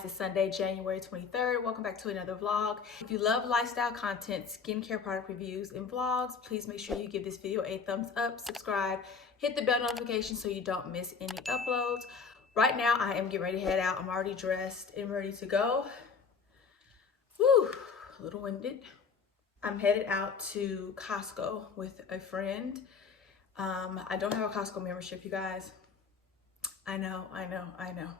guys, it's Sunday, January 23rd. Welcome back to another vlog. If you love lifestyle content, skincare product reviews, and vlogs, please make sure you give this video a thumbs up, subscribe, hit the bell notification so you don't miss any uploads. Right now, I am getting ready to head out. I'm already dressed and ready to go. Woo, a little winded. I'm headed out to Costco with a friend. I don't have a Costco membership, you guys. I know,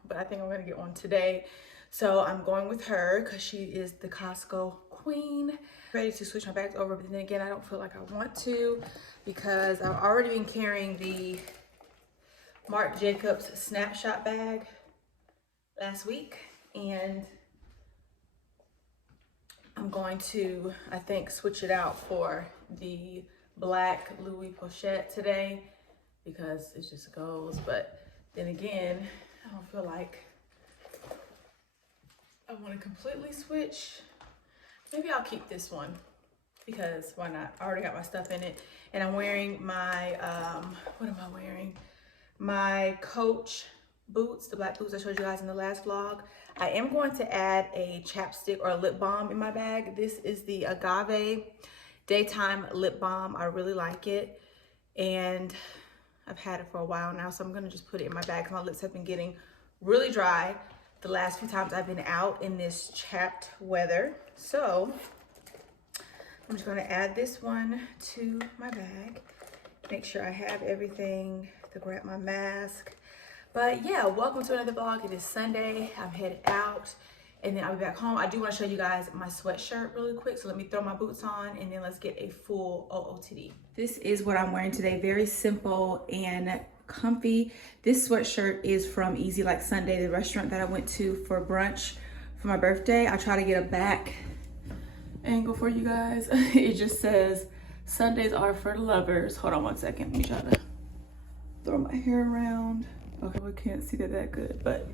but I think I'm gonna get one today. So I'm going with her because she is the Costco queen. Ready to switch my bags over, but then again, I don't feel like I want to because I've already been carrying the Marc Jacobs snapshot bag last week, and I'm going to, I think, switch it out for the black Louis pochette today because it just goes. But then again, I don't feel like I want to completely switch. Maybe I'll keep this one because why not? I already got my stuff in it, and I'm wearing my what am I wearing? My Coach boots, the black boots I showed you guys in the last vlog. I am going to add a chapstick or a lip balm in my bag. This is the Agave Daytime Lip Balm. I really like it, and I've had it for a while now, so I'm gonna just put it in my bag because my lips have been getting really dry the last few times I've been out in this chapped weather. So I'm just gonna add this one to my bag. Make sure I have everything to grab my mask. But yeah, welcome to another vlog. It is Sunday. I'm headed out and then I'll be back home. I do want to show you guys my sweatshirt really quick. So let me throw my boots on and then let's get a full OOTD. This is what I'm wearing today. Very simple and comfy. This sweatshirt is from Easy Like Sunday, the restaurant that I went to for brunch for my birthday. I try to get a back angle for you guys. It just says Sundays are for lovers. Hold on one second. Let me try to throw my hair around. Okay, we can't see that good, but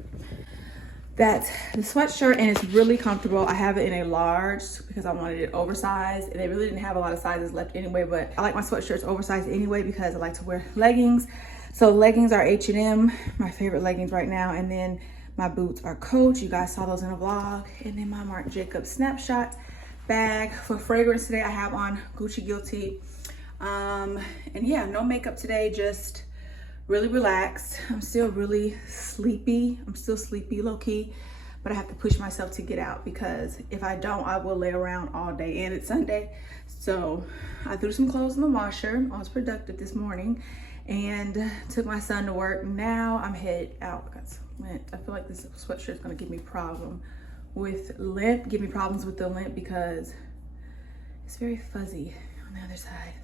that's the sweatshirt and it's really comfortable. I have it in a large because I wanted it oversized, and they really didn't have a lot of sizes left anyway, but I like my sweatshirts oversized anyway because I like to wear leggings. So leggings are H&M, my favorite leggings right now, and then my boots are Coach. You guys saw those in a vlog. And then my Marc Jacobs snapshot bag. For fragrance today, I have on Gucci Guilty. And yeah, no makeup today, just really relaxed. I'm still really sleepy. I'm still sleepy low-key, but I have to push myself to get out because if I don't, I will lay around all day, and it's Sunday. So I threw some clothes in the washer. I was productive this morning and took my son to work. Now I'm headed out. I got some lint. I feel like this sweatshirt is gonna give me problems with the lint because it's very fuzzy on the other side.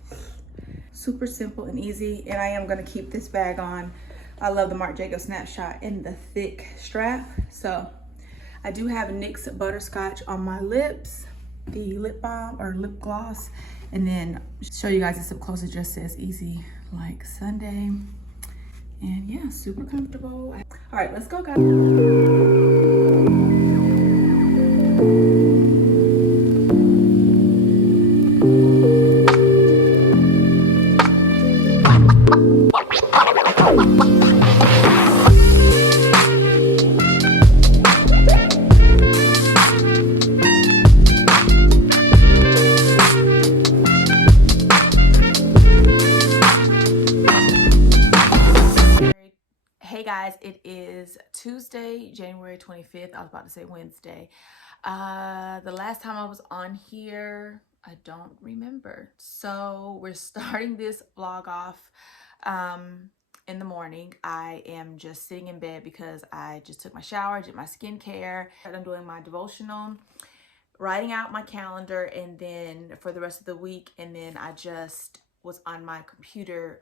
Super simple and easy, and I am gonna keep this bag on. I love the Marc Jacobs snapshot in the thick strap. So I do have NYX Butterscotch on my lips, the lip balm or lip gloss, and then show you guys this up close. It just says Easy Like Sunday, and yeah, super comfortable. All right, let's go, guys. Hey guys, it is Tuesday, January 25th. I was about to say Wednesday. The last time I was on here, I don't remember. So we're starting this vlog off in the morning. I am just sitting in bed because I just took my shower, did my skincare. I'm doing my devotional, writing out my calendar, and then for the rest of the week. And then I just was on my computer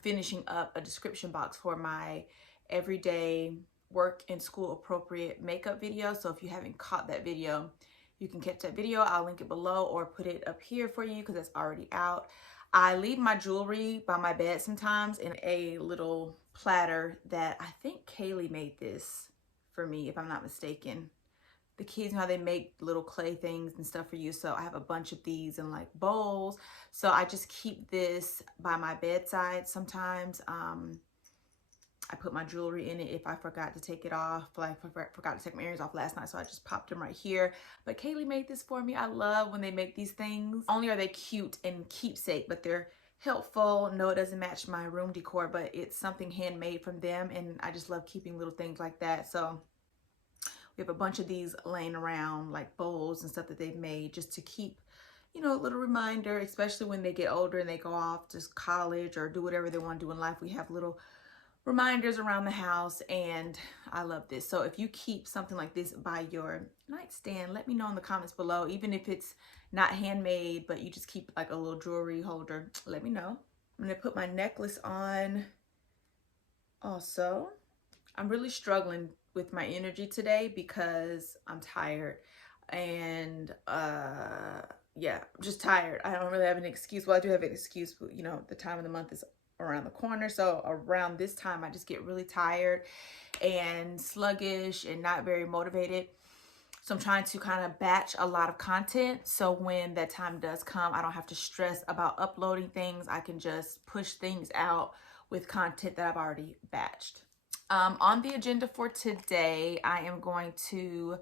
finishing up a description box for my everyday work and school appropriate makeup video. So if you haven't caught that video, you can catch that video. I'll link it below or put it up here for you because it's already out. I leave my jewelry by my bed sometimes in a little platter that I think Kaylee made this for me, if I'm not mistaken. The kids know how they make little clay things and stuff for you. So I have a bunch of these in like bowls. So I just keep this by my bedside sometimes. I put my jewelry in it if I forgot to take it off. Like I forgot to take my earrings off last night, so I just popped them right here. But Kaylee made this for me. I love when they make these things. Not only are they cute and keepsake, but they're helpful. No, it doesn't match my room decor, but it's something handmade from them, and I just love keeping little things like that. So we have a bunch of these laying around, like bowls and stuff that they've made just to keep, you know, a little reminder, especially when they get older and they go off to college or do whatever they want to do in life. We have little reminders around the house, and I love this. So if you keep something like this by your nightstand, let me know in the comments below. Even if it's not handmade, but you just keep like a little jewelry holder, let me know. I'm gonna put my necklace on also. I'm really struggling with my energy today because I'm tired, and yeah, I'm just tired. I don't really have an excuse. Well, I do have an excuse, but you know, the time of the month is around the corner, so around this time I just get really tired and sluggish and not very motivated. So I'm trying to kind of batch a lot of content, so when that time does come, I don't have to stress about uploading things. I can just push things out with content that I've already batched. On the agenda for today, I am going to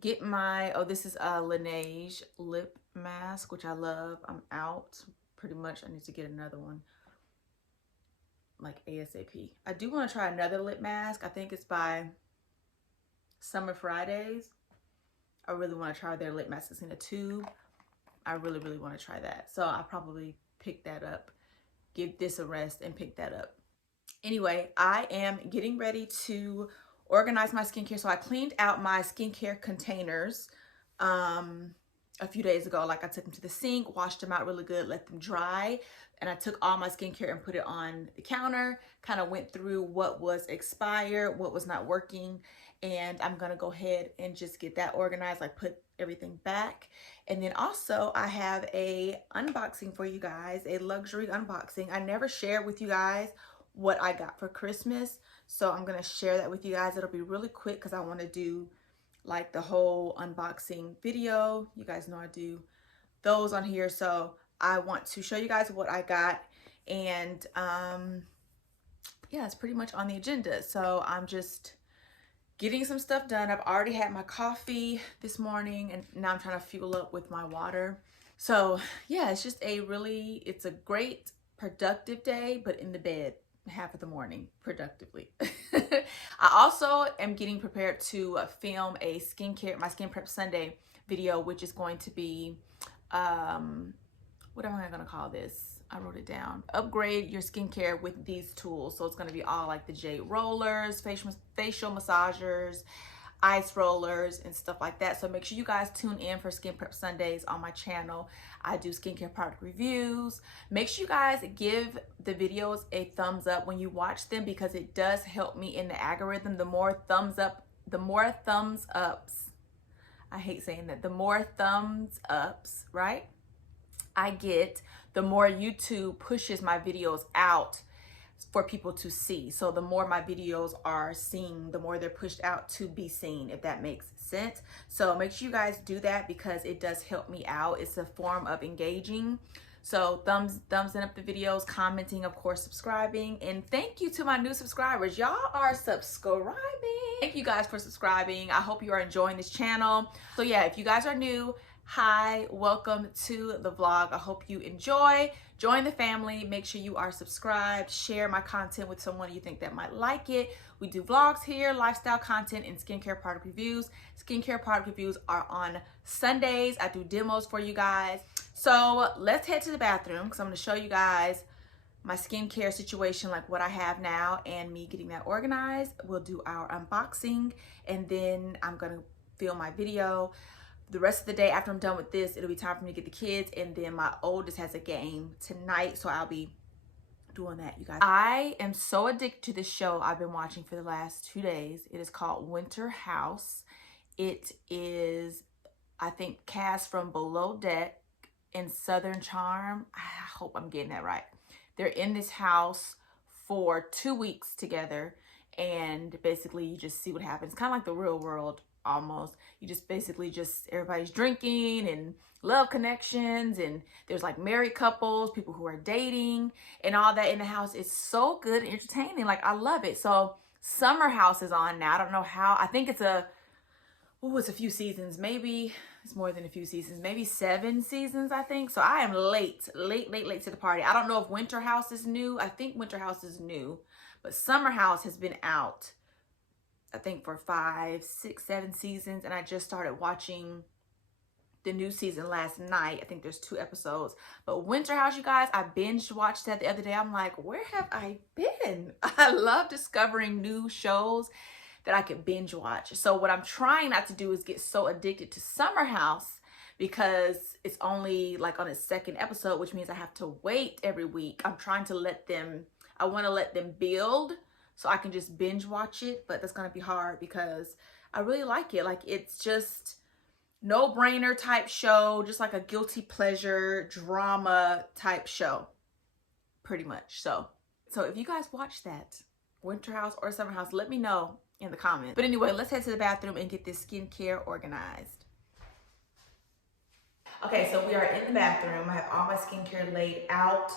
get my, oh, this is a Laneige lip mask, which I love. I'm out pretty much. I need to get another one like ASAP. I do want to try another lip mask. I think it's by Summer Fridays. I really want to try their lip mask. It's in a tube. I really, really want to try that. So I'll probably pick that up, give this a rest and pick that up. Anyway, I am getting ready to organize my skincare. So I cleaned out my skincare containers a few days ago. Like I took them to the sink, washed them out really good, let them dry. And I took all my skincare and put it on the counter, kind of went through what was expired, what was not working. And I'm gonna go ahead and just get that organized, like put everything back. And then also I have a unboxing for you guys, a luxury unboxing. I never share with you guys what I got for Christmas. So I'm gonna share that with you guys. It'll be really quick because I wanna do like the whole unboxing video. You guys know I do those on here. So I want to show you guys what I got, and yeah, it's pretty much on the agenda. So I'm just getting some stuff done. I've already had my coffee this morning, and now I'm trying to fuel up with my water. So yeah, it's just it's a great productive day, but in the bed half of the morning productively. I also am getting prepared to film a my Skin Prep Sunday video, which is going to be what am I gonna call this? I wrote it down. Upgrade your skincare with these tools. So it's gonna be all like the jade rollers, facial massagers, ice rollers, and stuff like that. So make sure you guys tune in for Skin Prep Sundays on my channel. I do skincare product reviews. Make sure you guys give the videos a thumbs up when you watch them, because it does help me in the algorithm. The more thumbs ups, I hate saying that, the more thumbs ups, right, I get, the more YouTube pushes my videos out for people to see. So the more my videos are seen, the more they're pushed out to be seen, if that makes sense. So make sure you guys do that, because it does help me out. It's a form of engaging. So thumbsing up the videos, commenting, of course, subscribing. And thank you to my new subscribers. Y'all are subscribing. Thank you guys for subscribing. I hope you are enjoying this channel. So yeah, if you guys are new, hi, welcome to the vlog. I hope you enjoy. Join the family. Make sure you are subscribed. Share my content with someone you think that might like it. We do vlogs here, lifestyle content, and skincare product reviews. Skincare product reviews are on Sundays. I do demos for you guys. So let's head to the bathroom, because I'm going to show you guys my skincare situation, like what I have now, and me getting that organized. We'll do our unboxing, and then I'm going to film my video. The rest of the day after I'm done with this, it'll be time for me to get the kids, and then my oldest has a game tonight, so I'll be doing that, you guys. I am so addicted to this show I've been watching for the last 2 days. It is called Winter House. It is, I think, cast from Below Deck and Southern Charm. I hope I'm getting that right. They're in this house for 2 weeks together, and basically you just see what happens. Kind of like the real world almost. You just basically just everybody's drinking and love connections, and there's like married couples, people who are dating and all that in the house. It's so good and entertaining. Like, I love it. So Summer House is on now. I don't know how. I think it's a few seasons, maybe it's more than a few seasons, maybe 7 seasons, I think. So I am late to the party. I don't know if Winter House is new. I think Winter House is new, but Summer House has been out, I think, for 5, 6, 7 seasons. And I just started watching the new season last night. I think there's 2 episodes. But Winter House, you guys, I binge watched that the other day. I'm like, where have I been? I love discovering new shows that I could binge watch. So what I'm trying not to do is get so addicted to Summer House, because it's only like on its 2nd episode, which means I have to wait every week. I'm trying to I want to let them build so I can just binge watch it, but that's going to be hard because I really like it. Like, it's just no-brainer type show, just like a guilty pleasure drama type show, pretty much. So if you guys watch that, Winter House or Summer House, let me know in the comments. But anyway, let's head to the bathroom and get this skincare organized. Okay, so we are in the bathroom. I have all my skincare laid out.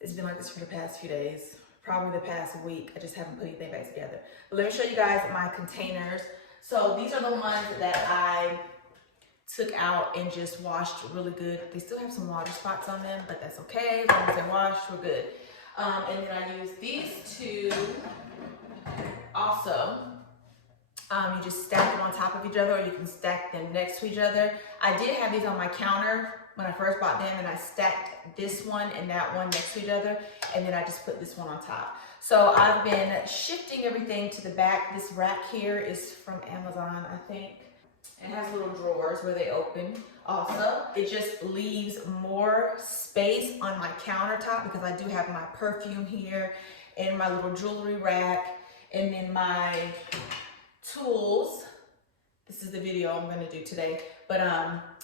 It's been like this for the past few days, probably the past week. I just haven't put anything back together. But let me show you guys my containers. So these are the ones that I took out and just washed really good. They still have some water spots on them, but that's okay. As long as they're washed, we're good. And then I use these 2 also. You just stack them on top of each other, or you can stack them next to each other. I did have these on my counter when I first bought them, and I stacked this one and that one next to each other, and then I just put this one on top. So I've been shifting everything to the back. This rack here is from Amazon, I think. It has little drawers where they open. Also, it just leaves more space on my countertop because I do have my perfume here and my little jewelry rack, and then my tools. This is the video I'm going to do today, but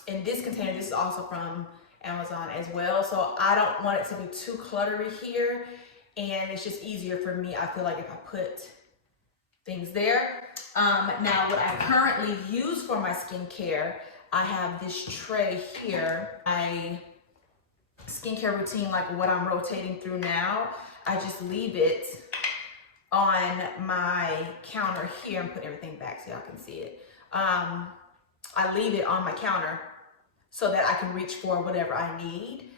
in this container, this is also from Amazon as well. So I don't want it to be too cluttery here, and it's just easier for me, I feel like, if I put things there. Now, what I currently use for my skincare, I have this tray here. My skincare routine, like what I'm rotating through now, I just leave it on my counter here and put everything back so y'all can see it. I leave it on my counter so that I can reach for whatever I need.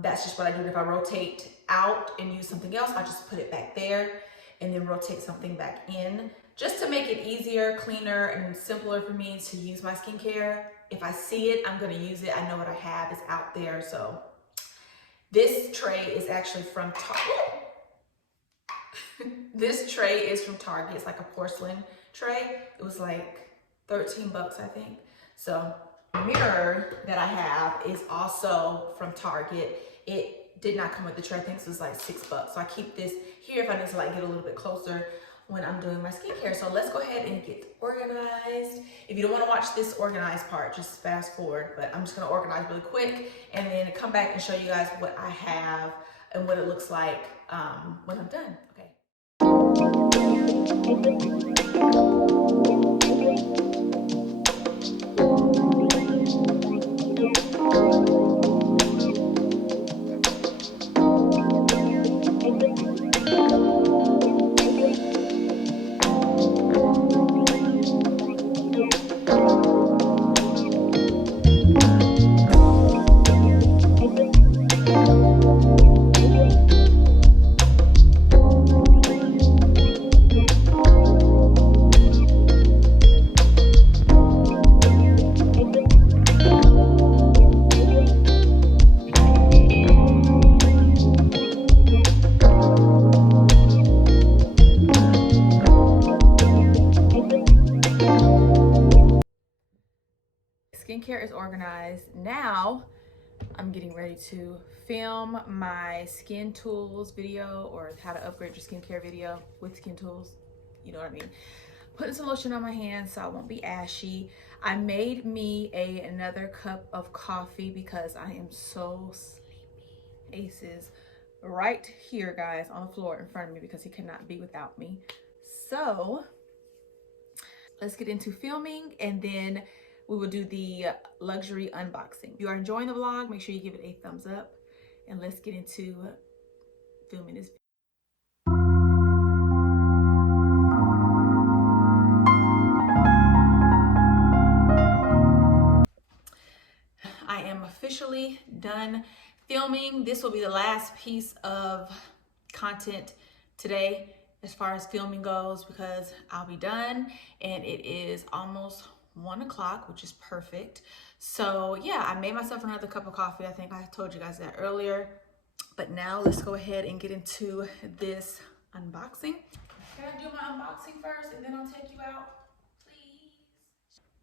That's just what I do. If I rotate out and use something else, I just put it back there and then rotate something back in, just to make it easier, cleaner, and simpler for me to use my skincare. If I see it, I'm gonna use it. I know what I have is out there. So this tray is actually from Target. This tray is from Target. It's like a porcelain tray. It was like 13 bucks, I think. So the mirror that I have is also from Target. It did not come with the tray. I think this was like 6 bucks. So I keep this here if I need to like get a little bit closer when I'm doing my skincare. So let's go ahead and get organized. If you don't want to watch this organized part, just fast forward, but I'm just going to organize really quick and then come back and show you guys what I have and what it looks like when I'm done. Okay. Skincare is organized. Now I'm getting ready to film my skin tools video, or how to upgrade your skincare video with skin tools. You know what I mean? Putting some lotion on my hands so I won't be ashy. I made me another cup of coffee because I am so sleepy. Ace is right here, guys, on the floor in front of me because he cannot be without me. So let's get into filming, and then we will do the luxury unboxing. If you are enjoying the vlog, make sure you give it a thumbs up, and let's get into filming this. I am officially done filming. This will be the last piece of content today as far as filming goes, because I'll be done and it is almost 1 o'clock, which is perfect. So yeah, I made myself another cup of coffee. I think I told you guys that earlier, but now let's go ahead and get into this unboxing. Can I do my unboxing first and then I'll take you out?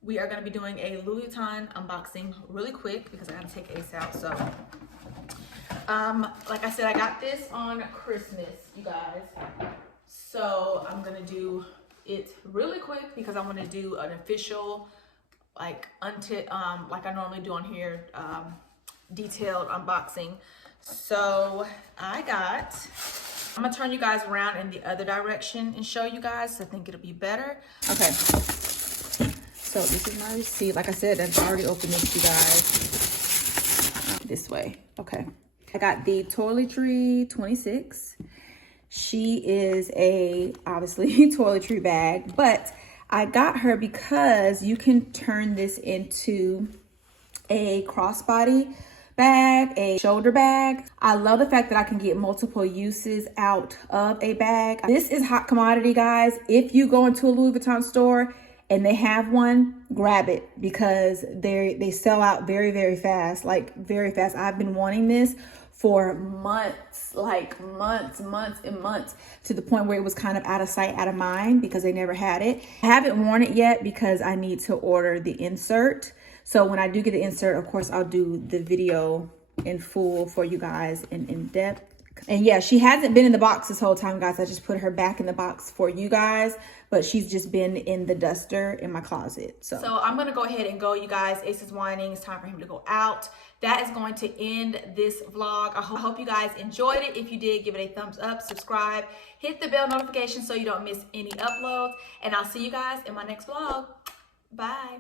We are going to be doing a Louis Vuitton unboxing really quick because I got to take Ace out. So, like I said, I got this on Christmas, you guys. So I'm going to do it really quick because I want to do an official, like I normally do on here, detailed unboxing. So I'm going to turn you guys around in the other direction and show you guys. I think it'll be better. Okay. So this is my receipt. Like I said, I've already opened this, you guys. This way. Okay. I got the Toiletry 26. She is obviously toiletry bag, but I got her because you can turn this into a crossbody bag, a shoulder bag. I love the fact that I can get multiple uses out of a bag. This is hot commodity, guys. If you go into a Louis Vuitton store and they have one, grab it, because they sell out very, very fast, like very fast. I've been wanting this for months, like months and months, to the point where it was kind of out of sight, out of mind, because they never had it. I haven't worn it yet because I need to order the insert. So when I do get the insert, of course, I'll do the video in full for you guys in depth. And yeah, she hasn't been in the box this whole time, guys. I just put her back in the box for you guys, but she's just been in the duster in my closet. So I'm going to go ahead and go, you guys. Ace is whining. It's time for him to go out. That is going to end this vlog. I hope you guys enjoyed it. If you did, give it a thumbs up, subscribe, hit the bell notification so you don't miss any uploads. And I'll see you guys in my next vlog. Bye.